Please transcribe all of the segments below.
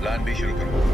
Plan B शुरू करो।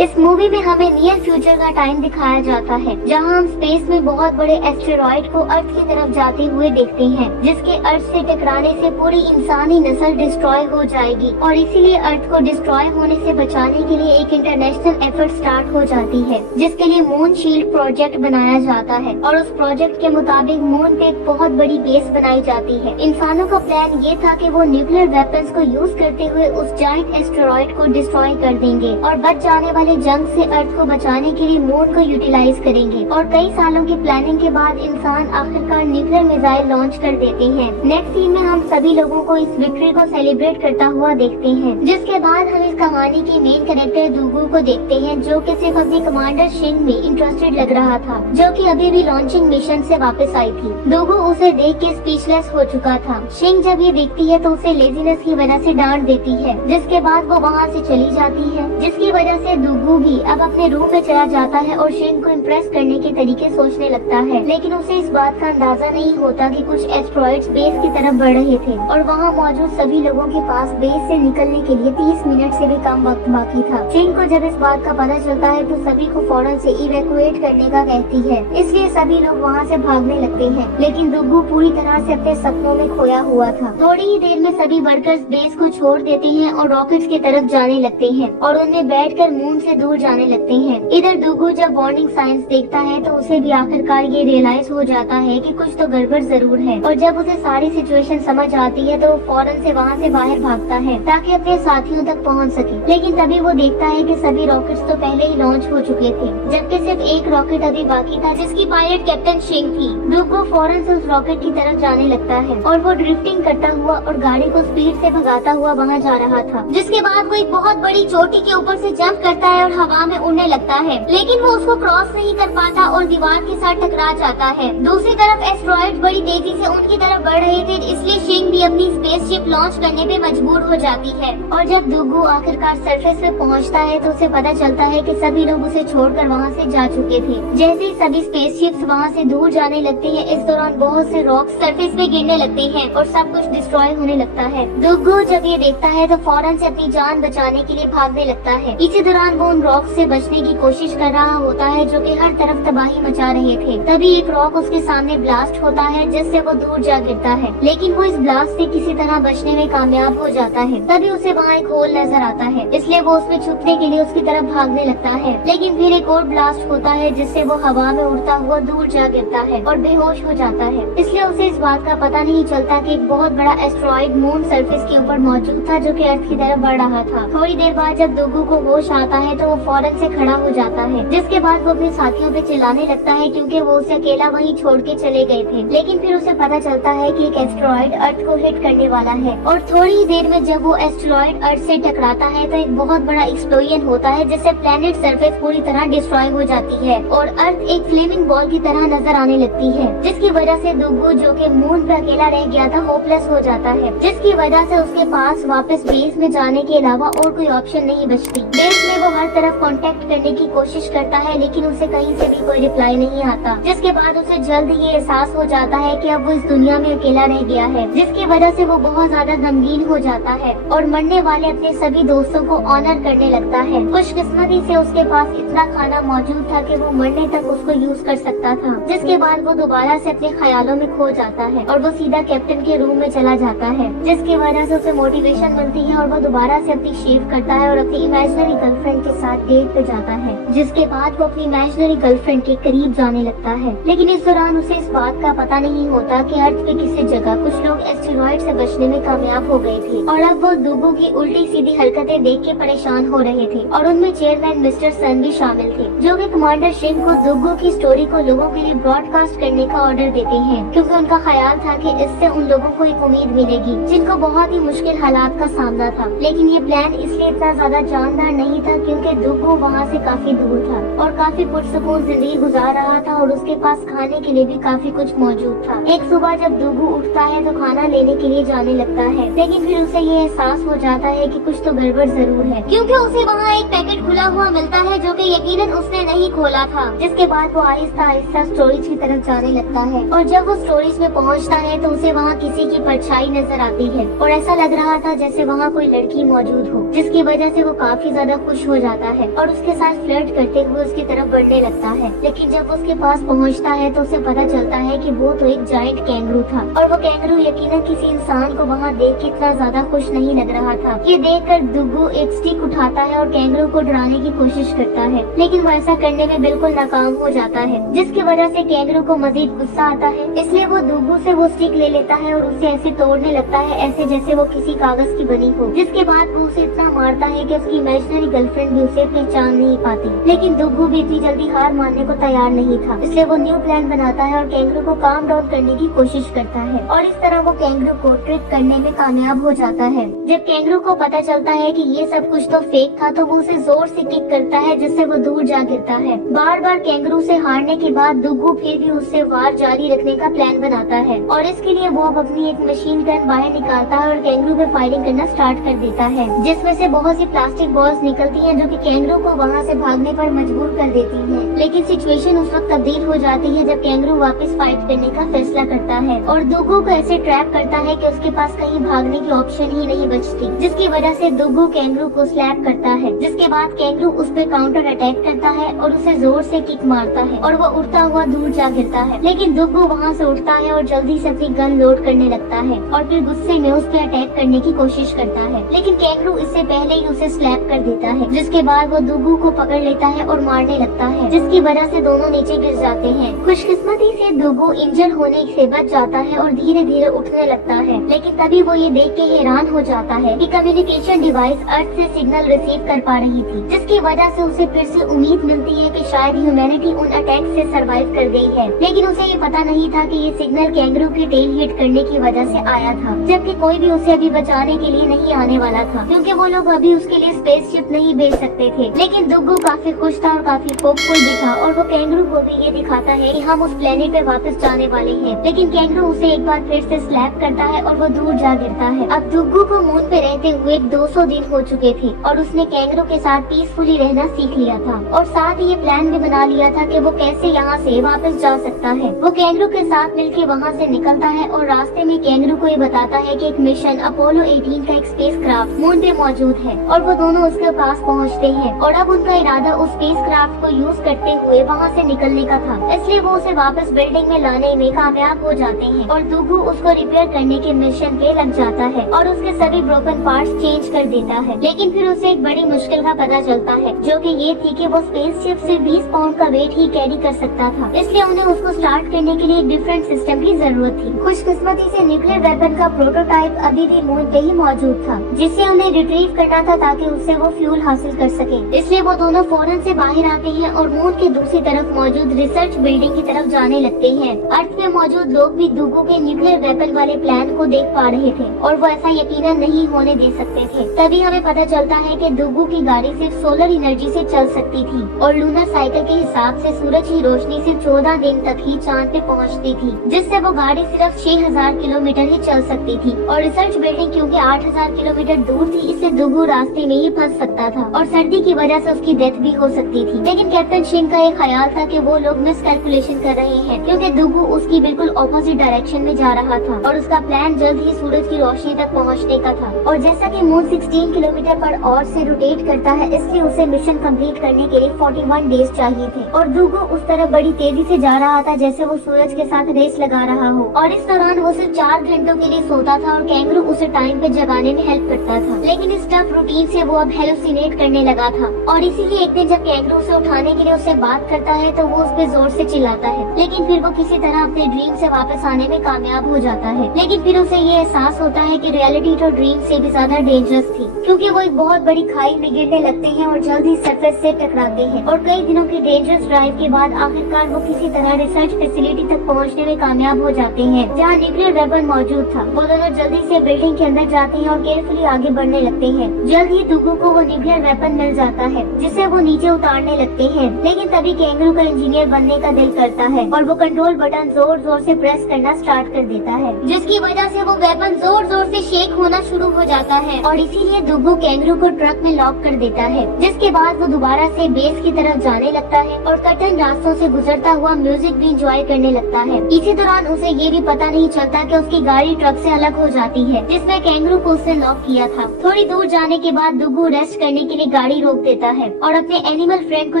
इस मूवी में हमें नियर फ्यूचर का टाइम दिखाया जाता है, जहां हम स्पेस में बहुत बड़े एस्टेरॉइड को अर्थ की तरफ जाते हुए देखते हैं, जिसके अर्थ से टकराने से पूरी इंसानी नस्ल डिस्ट्रॉय हो जाएगी और इसीलिए अर्थ को डिस्ट्रॉय होने से बचाने के लिए एक इंटरनेशनल एफर्ट स्टार्ट हो जाती है, जिसके लिए मून शील्ड प्रोजेक्ट बनाया जाता है और उस प्रोजेक्ट के मुताबिक मून पे एक बहुत बड़ी बेस बनाई जाती है। इंसानों का प्लान ये था कि वो न्यूक्लियर वेपन्स को यूज करते हुए उस जायंट एस्टेरॉइड को डिस्ट्रॉय कर देंगे और बच जाने वाले जंग से अर्थ को बचाने के लिए मून को यूटिलाइज करेंगे। और कई सालों की प्लानिंग के बाद इंसान आखिरकार न्यूक्लियर मिसाइल लॉन्च कर देते हैं। नेक्स्ट सीन में हम सभी लोगों को इस विक्ट्री को सेलिब्रेट करता हुआ देखते हैं, जिसके बाद हम इस कहानी की मेन कैरेक्टर दूगू को देखते हैं, जो कि सिर्फ अपने कमांडर शिंग में इंटरेस्टेड लग रहा था, जो कि अभी भी लॉन्चिंग मिशन से वापस आई थी। दूगू उसे देख के स्पीचलेस हो चुका था। शिंग जब ये देखती है तो उसे लेजीनेस की वजह से डांट देती है, जिसके बाद वो वहाँ से चली जाती है, जिसकी वजह से दुग्गू भी अब अपने रूम में चला जाता है और शिंग को इम्प्रेस करने के तरीके सोचने लगता है, लेकिन उसे इस बात का अंदाजा नहीं होता कि कुछ एस्ट्रॉइड्स बेस की तरफ बढ़ रहे थे और वहाँ मौजूद सभी लोगों के पास बेस से निकलने के लिए 30 मिनट से भी कम वक्त बाकी था। शिंग को जब इस बात का पता चलता है तो सभी को फौरन से इवैक्यूएट करने का कहती है, इसलिए सभी लोग वहाँ से भागने लगते हैं, लेकिन दुग्गू पूरी तरह से अपने सपनों में खोया हुआ था। थोड़ी ही देर में सभी वर्कर्स बेस को छोड़ देते हैं और रॉकेट्स की तरफ जाने लगते हैं और उनमें बैठकर मून से दूर जाने लगते हैं। इधर दुग्गू जब वार्निंग साइंस देखता है तो उसे भी आखिरकार ये रियलाइज हो जाता है कि कुछ तो गड़बड़ जरूर है, और जब उसे सारी सिचुएशन समझ आती है तो वो फौरन से वहाँ से बाहर भागता है ताकि अपने साथियों तक पहुँच सके। लेकिन तभी वो देखता है कि सभी रॉकेट्स तो पहले ही लॉन्च हो चुके थे, जबकि सिर्फ एक रॉकेट अभी बाकी था जिसकी पायलट कैप्टन शिंग थी। दुग्गू फौरन से उस रॉकेट की तरफ जाने लगता है और वो ड्रिफ्टिंग करता हुआ और गाड़ी को स्पीड से भगाता हुआ वहाँ जा रहा था, जिसके बाद वो एक बहुत बड़ी चोटी के ऊपर से जंप करता है और हवा में उड़ने लगता है, लेकिन वो उसको क्रॉस नहीं कर पाता और दीवार के साथ टकरा जाता है। दूसरी तरफ एस्ट्रॉइड बड़ी तेजी से उनकी तरफ बढ़ रहे थे, इसलिए शिंग भी अपनी स्पेसशिप लॉन्च करने पे मजबूर हो जाती है। और जब दुग्गू आखिरकार सरफेस पे पहुंचता है तो उसे पता चलता है कि सभी लोग उसे छोड़कर वहां से जा चुके थे। जैसे ही सभी स्पेसशिप्स वहां से दूर जाने लगती हैं, इस दौरान बहुत से रॉक्स सरफेस पे गिरने लगते हैं और सब कुछ डिस्ट्रॉय होने लगता है। दुग्गू जब ये देखता है तो फौरन से अपनी जान बचाने के लिए भागने लगता है। इसी दौरान वो उन रॉक्स से बचने की कोशिश कर रहा होता है जो कि हर तरफ तबाही मचा रहे थे। तभी एक रॉक उसके सामने ब्लास्ट होता है जिससे वो दूर जा गिरता है, लेकिन वो इस ब्लास्ट से किसी तरह बचने में कामयाब हो जाता है। तभी उसे वहाँ एक होल नजर आता है, इसलिए वो उसमें छुपने के लिए उसकी तरफ भागने लगता है, लेकिन फिर एक और ब्लास्ट होता है जिससे वो हवा में उड़ता हुआ दूर जा गिरता है और बेहोश हो जाता है। इसलिए उसे इस बात का पता नहीं चलता कि एक बहुत बड़ा एस्ट्रॉइड मून सरफेस के ऊपर मौजूद था जो कि अर्थ की तरफ बढ़ रहा था। थोड़ी देर बाद जब दुग्गू को होश आता है तो वो फौरन से खड़ा हो जाता है, जिसके बाद वो अपने साथियों पे चिल्लाने लगता है क्योंकि वो उसे अकेला वहीं छोड़ के चले गए थे। लेकिन फिर उसे पता चलता है कि एक एस्ट्रॉइड अर्थ को हिट करने वाला है और थोड़ी ही देर में जब वो एस्ट्रॉइड अर्थ से टकराता है तो एक बहुत बड़ा एक्सप्लोजन होता है जिससे प्लेनेट सरफेस पूरी तरह डिस्ट्रॉय हो जाती है और अर्थ एक फ्लेमिंग बॉल की तरह नजर आने लगती है, जिसकी वजह से दुग्गू जो कि मून पे अकेला रह गया था होपलेस हो जाता है, जिसकी वजह से उसके पास वापस बेस में जाने के अलावा और कोई ऑप्शन नहीं बचती। बेस में वो हर तरफ कांटेक्ट करने की कोशिश करता है लेकिन उसे कहीं से भी कोई रिप्लाई नहीं आता, जिसके बाद उसे जल्द ही एहसास हो जाता है कि अब वो इस दुनिया में अकेला रह गया है, जिसकी वजह से वो बहुत ज्यादा गमगीन हो जाता है और मरने वाले अपने सभी दोस्तों को ऑनर करने लगता है। खुशकिस्मती से उसके पास इतना खाना मौजूद था कि वो मरने तक उसको यूज कर सकता था, जिसके बाद वो दोबारा से अपने ख्यालों में खो जाता है और वो सीधा कैप्टन के रूम में चला जाता है, जिसकी वजह से उसे मोटिवेशन मिलती है और वो दोबारा से अपनी शेव करता है और अपनी इमेजिनरी गर्लफ्रेंड के साथ डेट पे जाता है, जिसके बाद वो अपनी इमेजिनरी गर्लफ्रेंड के करीब जाने लगता है। लेकिन इस दौरान उसे इस बात का पता नहीं होता कि अर्थ पे किसी जगह कुछ लोग एस्टेरॉइड से बचने में कामयाब हो गए थे और अब वो दुग्गू की उल्टी सीधी हरकतें देख के परेशान हो रहे थे और उनमें चेयरमैन मिस्टर सन भी शामिल थे, जो कि कमांडर शिंग को दुग्गू की स्टोरी को लोगों के लिए ब्रॉडकास्ट करने का ऑर्डर देते हैं, क्योंकि उनका ख्याल था कि इससे उन लोगों को एक उम्मीद मिलेगी जिनको बहुत ही मुश्किल हालात का सामना था। लेकिन ये प्लान इसलिए इतना ज्यादा जानदार नहीं था क्योंकि दुग्गू वहाँ से काफी दूर था और काफी पुरसुकून जिंदगी गुजार रहा था और उसके पास खाने के लिए भी काफी कुछ मौजूद था। एक सुबह जब दुग्गू उठता है तो खाना लेने के लिए जाने लगता है, लेकिन फिर उसे ये एहसास हो जाता है कि कुछ तो गड़बड़ जरूर है, क्योंकि उसे वहाँ एक पैकेट खुला हुआ मिलता है जो कि यकीनन उसने नहीं खोला था। जिसके बाद वो आहिस्ता आहिस्ता स्टोरेज की तरफ जाने लगता है और जब वो स्टोरेज में पहुँचता है तो उसे वहाँ किसी की परछाई नजर आती है और ऐसा लग रहा था जैसे वहाँ कोई लड़की मौजूद हो, जिसकी वजह से वो काफी ज्यादा खुश हो जाता है और उसके साथ फ्लर्ट करते हुए उसकी तरफ बढ़ने लगता है। लेकिन जब उसके पास पहुँचता है तो उसे पता चलता है कि वो तो एक जायंट कैंगरू था और वो कैंगरू यकीनन किसी इंसान को वहाँ देख के इतना ज्यादा खुश नहीं लग रहा था। ये देखकर दुग्गू एक स्टिक उठाता है और कैंगरू को डराने की कोशिश करता है, लेकिन वो ऐसा करने में बिल्कुल नाकाम हो जाता है, जिसकी वजह से कैंगरू को मजीद गुस्सा आता है। इसलिए वो दुग्गू से वो स्टिक ले लेता है और उसे ऐसे तोड़ने लगता है ऐसे जैसे वो किसी कागज की बनी हो, जिसके बाद वो उसे इतना मारता है कि उसकी इमेजिनरी गर्लफ्रेंड भी उसे पहचान नहीं पाती। लेकिन दुग्गू भी इतनी जल्दी हार मानने को तैयार नहीं था, इसलिए वो न्यू प्लान बनाता है और कैंगरू को काम डाउन करने की कोशिश करता है और इस तरह वो कैंगरू को ट्रिक करने में कामयाब हो जाता है। जब कैंगरू को पता चलता है कि ये सब कुछ तो फेक था तो वो उसे जोर से किक करता है जिससे वो दूर जा गिरता है। बार बार कैंगरू से हारने के बाद दुग्गू फिर भी उससे वार जारी रखने का प्लान बनाता है और इसके लिए वो अब अपनी एक मशीन गन बाहर निकालता है और कैंगरू पे फायरिंग करना स्टार्ट कर देता है, जिसमें से बहुत सी प्लास्टिक बॉल्स निकलती हैं जो कि कैंगरू को वहाँ से भागने पर मजबूर कर देती हैं। लेकिन सिचुएशन उस वक्त तब्दील हो जाती है जब कैंगरू वापस फाइट करने का फैसला करता है और दुग्गू को ऐसे ट्रैप करता है कि उसके पास कहीं भागने की ऑप्शन ही नहीं बचती, जिसकी वजह से दुग्गू कैंगरू को स्लैप करता है। जिसके बाद कैंगरू उस पर काउंटर अटैक करता है और उसे जोर से किक मारता है और वो उड़ता हुआ दूर जा गिरता है। लेकिन दुग्गू वहाँ से उठता है और जल्दी से अपनी गन लोड करने लगता है और फिर गुस्से में उस पर अटैक करने की कोशिश करता है, लेकिन कैंगरू इससे पहले ही उसे स्लैप कर देता है। जिसके बाद वो दुग्गू को पकड़ लेता है और मारने लगता है, जिसकी वजह से दोनों नीचे गिर जाते हैं। खुशकिस्मती से दुग्गू इंजर होने से बच जाता है और धीरे धीरे उठने लगता है, लेकिन तभी वो ये देख के हैरान हो जाता है कि कम्युनिकेशन डिवाइस अर्थ से सिग्नल रिसीव कर पा रही थी, जिसकी वजह से उसे फिर से उम्मीद मिलती है कि शायद ह्यूमैनिटी उन अटैक से सरवाइव कर गई है। लेकिन उसे ये पता नहीं था कि ये सिग्नल कैंगरू की टेल हिट करने की वजह से आया था, जबकि कोई भी उसे अभी बचाने के लिए नहीं आने वाला था, क्योंकि वो लोग अभी उसके लिए स्पेसशिप नहीं भेज सकते थे। लेकिन दुग्गू काफी खुश था और काफी होपफुल भी था और वो कैंगरू को भी ये दिखाता है कि हम उस प्लेनेट पे वापस जाने वाले हैं। लेकिन कैंगरू उसे एक बार फिर से स्लैप करता है और वो दूर जा गिरता है। अब दुग्गू को मून पे रहते हुए 200 दिन हो चुके थे और उसने कैंगरू के साथ पीसफुली रहना सीख लिया था और साथ ही ये प्लान भी बना लिया था कि वो कैसे यहाँ से वापस जा सकता है। वो कैंगरू के साथ मिलके वहाँ से निकलता है और रास्ते में कैंगरू को ये बताता है कि एक मिशन अपोलो 18 का एक स्पेसक्राफ्ट मून पे मौजूद है और वो दोनों उसके पास पहुँचते हैं और अब उनका इरादा उस स्पेसक्राफ्ट को यूज करते हुए वहाँ से निकलने का था, इसलिए वो उसे वापस बिल्डिंग में लाने में कामयाब हो जाते हैं और दुग्गू उसको रिपेयर करने के मिशन पे लग जाता है और उसके सभी ब्रोकन पार्ट्स चेंज कर देता है। लेकिन फिर उसे एक बड़ी मुश्किल का पता चलता है, जो कि ये थी कि वो स्पेसशिप से 20 पाउंड का वेट ही कैरी कर सकता था, इसलिए उन्हें उसको स्टार्ट करने के लिए एक डिफरेंट सिस्टम की जरूरत थी। खुशकिस्मती से न्यूक्लियर वेपन का प्रोटोटाइप अभी भी मून पे ही मौजूद था, जिसे उन्हें रिट्रीव करना था ताकि उससे वो फ्यूल हासिल कर सके। इसलिए वो दोनों फौरन से बाहर आते हैं और मून की दूसरी तरफ मौजूद रिसर्च बिल्डिंग की तरफ जाने लगते हैं। अर्थ पे मौजूद लोग भी दुग्गू के न्यूक्लियर वेपन वाले प्लान को देख पा रहे थे और वो ऐसा यकीनन नहीं होने दे सकते थे। तभी हमें पता चलता है कि दुग्गू की गाड़ी सिर्फ सोलर एनर्जी से चल सकती थी और लूनर साइकिल के हिसाब से सूरज की रोशनी सिर्फ 14 दिन तक ही चांद पे पहुंचती थी, जिससे वो गाड़ी सिर्फ 6000 किलोमीटर ही चल सकती थी और रिसर्च बिल्डिंग क्योंकि 8000 किलोमीटर दूर थी, इससे दुग्गू रास्ते में ही फंस सकता था और सर्दी की वजह से उसकी डेथ भी हो सकती थी। लेकिन कैप्टन शिन का एक ख्याल था कि वो लोग मिस कैलकुलेशन कर रहे हैं, क्योंकि दुग्गू उसकी बिल्कुल ऑपोजिट डायरेक्शन में जा रहा था और उसका प्लान जल्द ही सूरज की रोशनी तक पहुंचने का था। और जैसा कि मून 16 किलोमीटर पर आवर से रोटेट करता है, इसलिए उसे मिशन कंप्लीट करने के लिए 41 डेज चाहिए थे और दुग्गू उस तरफ बड़ी तेजी से जा रहा था जैसे वो सूरज के साथ रेस लगा रहा हो और इस दौरान वो सिर्फ 4 घंटों के लिए सोता था और कैंगरू उसे टाइम पे जगाने में हेल्प करता था। लेकिन इस टफ रूटीन से वो अब हेलुसिनेट करने लगा था और इसीलिए एक दिन जब कैंगरू उसे उठाने के लिए उससे बात करता है तो वो उस पर जोर से चिल्लाता है, लेकिन फिर वो किसी तरह अपने ड्रीम से वापस आने में कामयाब हो जाता है। लेकिन फिर उसे ये एहसास होता है कि रियलिटी तो ड्रीम से भी ज्यादा डेंजरस थी, क्योंकि वो एक बहुत बड़ी खाई में गिरने लगते हैं और जल्द ही सरफेस से टकराते हैं और कई दिनों की डेंजरस ड्राइव के बाद आखिरकार वो किसी तरह रिसर्च फैसिलिटी तक पहुंचने में कामयाब हो जाते हैं जहां न्यूक्लियर वेपन मौजूद था। वो दोनों जल्दी से बिल्डिंग के अंदर जाते हैं और केयरफुली आगे बढ़ने लगते हैं। जल्द ही दुग्गू को वो न्यूक्लियर वेपन मिल जाता है जिसे वो नीचे उतारने लगते हैं, लेकिन तभी कैंगरू का इंजीनियर बनने का दिल करता है और वो कंट्रोल बटन जोर जोर से प्रेस करना स्टार्ट कर देता है, जिसकी वजह से वो वेपन जोर जोर से शेक होना शुरू हो जाता है और इसीलिए दुग्गू कैंगरू को ट्रक में लॉक कर देता है। जिसके बाद वो दोबारा से बेस की तरफ जाने लगता है और कठिन रास्तों से गुजरता हुआ म्यूजिक भी इंजॉय करने लगता है। इसी दौरान उसे ये भी पता नहीं चलता कि उसकी गाड़ी ट्रक से अलग हो जाती है, जिसमें कैंगरू को उससे लॉक किया था। थोड़ी दूर जाने के बाद दुग्गू रेस्ट करने के लिए गाड़ी रोक देता है और अपने एनिमल फ्रेंड को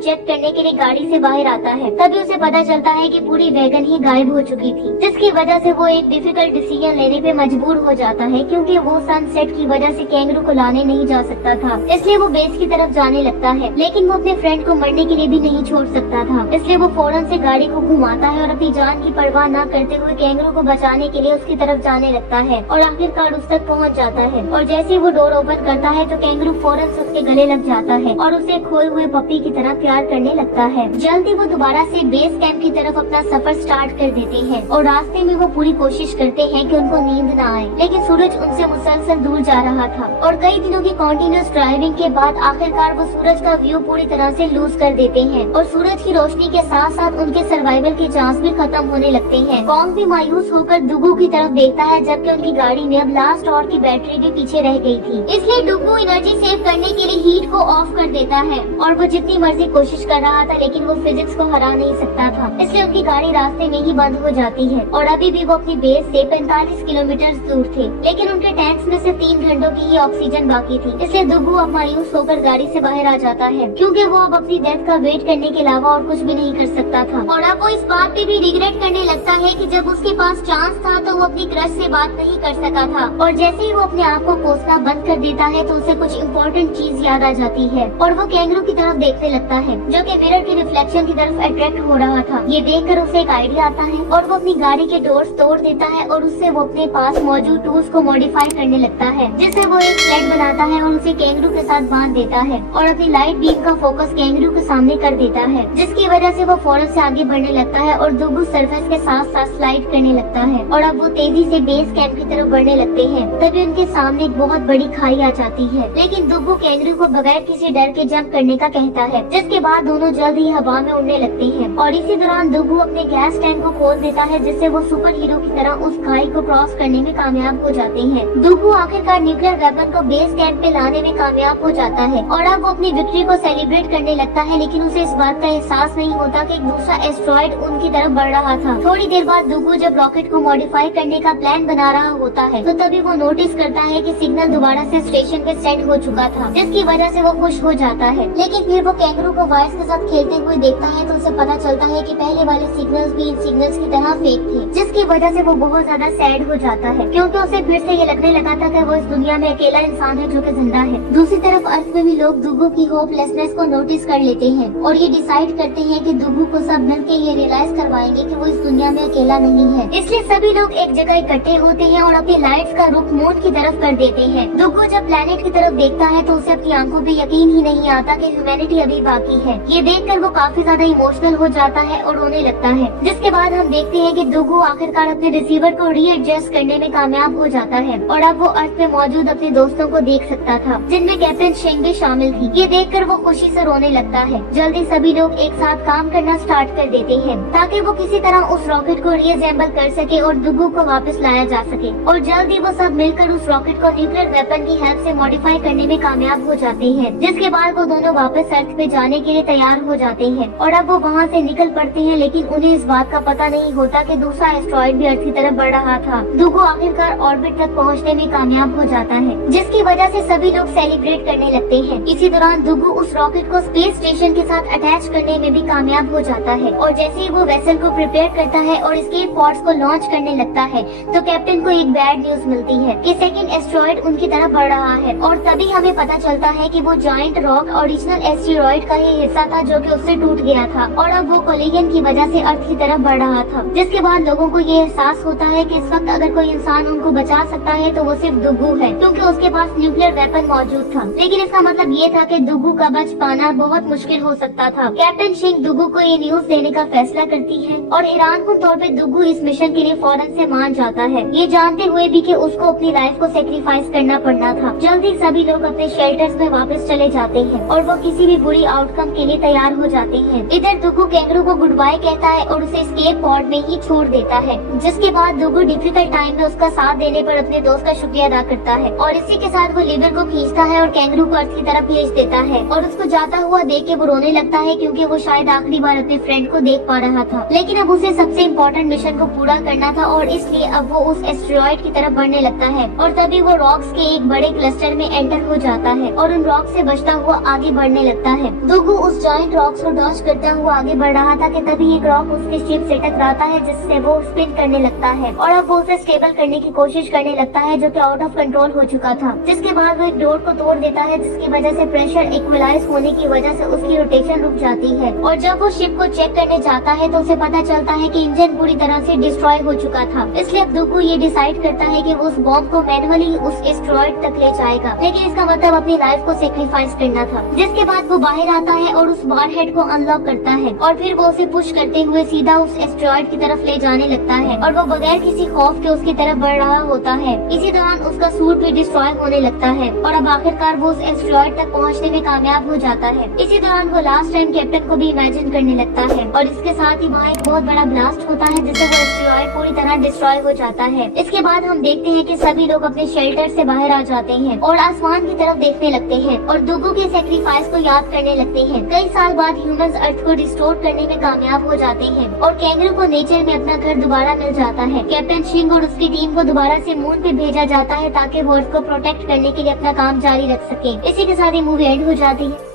चेक करने के लिए गाड़ी से बाहर आता है। तभी उसे पता चलता है कि पूरी वैगन ही गायब हो चुकी थी, जिसकी वजह से वो एक डिफिकल्ट डिसीजन लेने पे मजबूर हो जाता है, क्योंकि वो सनसेट की वजह से कैंगरू को लाने नहीं जा सकता था। इसलिए वो बेस की तरफ जाने लगता है, लेकिन वो अपने फ्रेंड को मरने के लिए भी नहीं छोड़ सकता था। इसलिए वो फौरन से गाड़ी को घुमाता है और अपनी जान की परवाह न करते हुए कैंगरू को बचाने के लिए उसकी तरफ जाने लगता है और आखिरकार उस तक पहुंच जाता है। और जैसे वो डोर ओपन करता है तो कैंगरू फौरन से उसके गले लग जाता है और उसे खोए हुए पपी की तरह प्यार करने लगता है। जल्दी वो दोबारा से बेस कैंप की तरफ अपना सफर स्टार्ट कर देते हैं और रास्ते में वो पूरी कोशिश करते हैं कि उनको नींद न आए, लेकिन सूरज उनसे मुसलसल दूर जा रहा था और कई दिनों की कंटिन्यूअस ड्राइविंग के बाद आखिरकार वो सूरज का व्यू पूरी तरह से लूज कर देते हैं और सूरज की रोशनी के साथ साथ उनके सर्वाइवल के चांस भी खत्म होने लगते हैं। कॉन्ग भी मायूस होकर डुगू की तरफ देखता है, जबकि उनकी गाड़ी में अब लास्ट और की बैटरी भी पीछे रह गई थी। इसलिए डुगू एनर्जी सेव करने के लिए हीट को ऑफ कर देता है और वो जितनी मर्जी कोशिश कर रहा था लेकिन वो फिजिक्स को हरा नहीं सकता था। इसलिए उनकी गाड़ी रास्ते में ही बंद हो जाती है और अभी भी वो अपनी बेस से 45 किलोमीटर दूर थे, लेकिन उनके टैंक्स में से 3 घंटों की ही ऑक्सीजन बाकी थी। इसलिए डुगू अब मायूस होकर गाड़ी से बाहर आ जाता है, क्योंकि वो अब अपनी डेथ का वेट करने के अलावा और कुछ भी नहीं कर सकता था। और अब वो इस बात पे भी रिग्रेट करने लगता है कि जब उसके पास चांस था तो वो अपनी क्रश से बात नहीं कर सका था। और जैसे ही वो अपने आप को कोसना बंद कर देता है तो उसे कुछ इम्पोर्टेंट चीज याद आ जाती है और वो कैंगरू की तरफ देखने लगता है, जो कि मिरर के रिफ्लेक्शन की तरफ अट्रैक्ट हो रहा था। ये देखकर उसे एक आइडिया आता है और वो अपनी गाड़ी के डोर्स तोड़ देता है और उससे वो अपने पास मौजूद टूल्स को मॉडिफाई करने लगता है, जिससे वो एक स्लेड बनाता है और उसे कैंगरू के साथ बांध देता है और अपनी लाइट बीम का फोकस कैंगरू के सामने कर देता है, जिसकी वजह से वो फौरन से आगे बढ़ने लगता है और डुगू सरफेस के साथ साथ स्लाइड करने लगता है और अब वो तेजी से बेस कैंप की तरफ बढ़ने लगते हैं। तभी उनके सामने एक बहुत बड़ी खाई आ जाती है, लेकिन डुगू कैंगरू को बगैर किसी डर के जंप करने का कहता है, जिसके बाद दोनों जल्द ही हवा में उड़ने लगते हैं। और इसी दौरान डुगू अपने गैस टैंक को खोल देता है, जिससे वो सुपर हीरो की तरह उस खाई को क्रॉस करने में कामयाब हो जाते हैं। डुगू आखिरकार न्यूक्लियर वेपन को बेस कैंप पे लाने में कामयाब हो जाता है और अब वो अपनी विक्ट्री को सेलिब्रेट करने लगता है, लेकिन उसे इस बात का एहसास नहीं होता कि एक दूसरा एस्ट्रॉइड उनकी तरफ बढ़ रहा था। थोड़ी देर बाद डुगू जब रॉकेट को मॉडिफाई करने का प्लान बना रहा होता है तो तभी वो नोटिस करता है कि सिग्नल दोबारा से स्टेशन पे सेंड हो चुका था, जिसकी वजह से वो खुश हो जाता है। लेकिन फिर वो कैंगरू को वायर्स के साथ खेलते हुए देखता है तो उसे पता चलता है कि पहले वाले सिग्नल्स भी इन सिग्नल्स की तरह फेक थे, जिसकी वजह से वो बहुत ज्यादा सैड हो जाता है, क्योंकि उसे फिर से ये लगने लगा था कि वो इस दुनिया में अकेला इंसान है जो कि जिंदा है। दूसरी तरफ अर्थ में भी लोग डुगू की होपलेसनेस को नोटिस कर लेते हैं और ये डिसाइड करते हैं कि डुगू को सब मिलकर ये रियलाइज करवाएंगे कि वो इस दुनिया में अकेला नहीं है। इसलिए सभी लोग एक जगह इकट्ठे होते हैं और अपनी लाइट्स का रुख मून की तरफ कर देते हैं। डुगू जब प्लेनेट की तरफ देखता है तो उसे अपनी आंखों पे यकीन ही नहीं आता कि ह्यूमैनिटी अभी बाकी है। ये देखकर वो काफी ज्यादा इमोशनल हो जाता है और रोने लगता है, जिसके बाद हम देखते हैं कि डुगू आखिरकार अपने रिसीवर को रीएडजस्ट करने में कामयाब हो जाता है और अब वो अर्थ पे मौजूद अपने दोस्तों को देख सकता था, जिनमें कैप्टन शेंग भी शामिल थी। ये देखकर वो खुशी से रोने लगता है। जल्दी सभी लोग एक साथ काम करना स्टार्ट कर देते हैं ताकि वो किसी तरह उस रॉकेट को रीअसेंबल कर सके और डुगू को वापस लाया जा सके। और जल्द ही वो सब मिलकर उस रॉकेट को न्यूक्लियर वेपन की हेल्प से मॉडिफाई करने में कामयाब हो जाते हैं, जिसके बाद वो दोनों वापस अर्थ पे जाने के लिए तैयार हो जाते हैं और अब वो वहाँ से निकल पड़ते हैं। लेकिन उन्हें इस बात का पता नहीं होता कि दूसरा एस्ट्रॉइड भी अर्थ की तरफ बढ़ रहा था। डुगू आखिरकार ऑर्बिट तक पहुँचने में कामयाब हो जाता है, जिसकी वजह से सभी लोग सेलिब्रेट करने लगते हैं। इसी दौरान डुगू उस रॉकेट को स्पेस स्टेशन के साथ अटैच करने में भी कामयाब हो जाता है और जैसे ही वो वेसल को प्रिपेयर करता है और एस्केप पॉड्स को लॉन्च करने लगता है तो कैप्टन को एक बैड न्यूज मिलती है कि सेकंड एस्ट्रॉइड उनकी तरफ बढ़ रहा है। और तभी हमें पता चलता है कि वो जायंट रॉक ओरिजिनल एस्टेरॉइड का ही हिस्सा था जो कि उससे टूट गया था और अब वो कोलिजन की वजह से अर्थ की तरफ बढ़ रहा था। जिसके बाद लोगों को ये एहसास होता है कि इस वक्त अगर कोई इंसान उनको बचा सकता है तो वो सिर्फ डुगू है, क्योंकि उसके पास न्यूक्लियर वेपन मौजूद था। लेकिन इसका मतलब ये था कि डुगू का बच पाना बहुत मुश्किल हो सकता था। कैप्टन शेंग डुगू को ये न्यूज देने का फैसला करती है और हैरानकुन तौर पे डुगू इस मिशन के लिए फौरन से मान जाता है, ये जानते हुए भी कि उसको अपनी लाइफ को सेक्रीफाइस करना पड़ना था। जल्दी सभी लोग अपने शेल्टर्स में वापस चले जाते हैं और वो किसी भी बुरी आउटकम के लिए तैयार हो जाते हैं। इधर डुगू कैंगरू को गुड बाय कहता है और उसे एस्केप पॉड में ही छोड़ देता है, जिसके बाद डुगू डिफिकल्ट टाइम में उसका साथ देने पर अपने दोस्त का शुक्रिया अदा करता है और इसी के साथ वो लीवर को खींचता है और कैंगरू को अर्थ की तरफ भेज देता है और उसको जाता हुआ देख के वो रोने लगता है, क्योंकि वो शायद आखिरी बार अपने फ्रेंड को देख पा रहा था। लेकिन अब उसे सबसे इम्पोर्टेंट मिशन को पूरा करना था और इसलिए अब वो उस एस्टेरॉइड की तरफ बढ़ने लगता है और तभी वो रॉक्स के एक बड़े क्लस्टर में एंटर हो जाता है और उन रॉक से बचता हुआ आगे बढ़ने लगता है। डुगू उस जॉइंट रॉक्स को डॉज करता हुआ आगे बढ़ रहा था कि तभी एक रॉक उसके शिप से टकराता है, जिससे वो स्पिन करने लगता है और अब वो उसे स्टेबल करने की कोशिश करने लगता है, जो कि आउट ऑफ कंट्रोल हो चुका था। जिसके बाद वो एक डोर को तोड़ देता है, जिसकी वजह से प्रेशर इक्वलाइज होने की वजह से उसकी रोटेशन रुक जाती है और जब वो शिप को चेक करने जाता है तो उसे पता चलता है कि इंजन पूरी तरह से डिस्ट्रॉय हो चुका था। इसलिए अब डुगू ये डिसाइड करता है कि वो उस बॉम्ब को मैनुअली उस एस्टेरॉइड तक ले जाएगा, लेकिन इसका मतलब अपनी लाइफ को सेक्रीफाइस करना था। जिसके बाद वो बाहर आता है और उस वारहेड को अनलॉक करता है और फिर वो उसे पुश करते हुए सीधा उस एस्टेरॉइड की तरफ ले जाने लगता है और वो बगैर किसी खौफ के उसकी तरफ बढ़ रहा होता है। इसी दौरान उसका सूट भी डिस्ट्रॉय होने लगता है और अब आखिरकार वो उस एस्टेरॉइड तक पहुंचने में कामयाब हो जाता है। इसी दौरान वो लास्ट टाइम कैप्टन को भी इमेजिन करने लगता है और इसके साथ ही वहाँ एक बहुत बड़ा ब्लास्ट होता है जिससे वो एस्टेरॉयड पूरी तरह डिस्ट्रॉय हो जाता है। इसके बाद हम देखते हैं कि सभी लोग अपने शेल्टर से बाहर आ जाते हैं और आसमान की तरफ देखने लगते हैं और दुगू के सेक्रीफाइस को याद करने लगते हैं। कई साल बाद ह्यूमंस अर्थ को रिस्टोर करने में कामयाब हो जाते हैं और कैंगरू को नेचर में अपना घर दोबारा मिल जाता है। कैप्टन शिंग और उसकी टीम को दोबारा से मून पे भेजा जाता है ताकि वो अर्थ को प्रोटेक्ट करने के लिए अपना काम जारी रख सके। इसी के साथ ही मूवी एंड हो जाती है।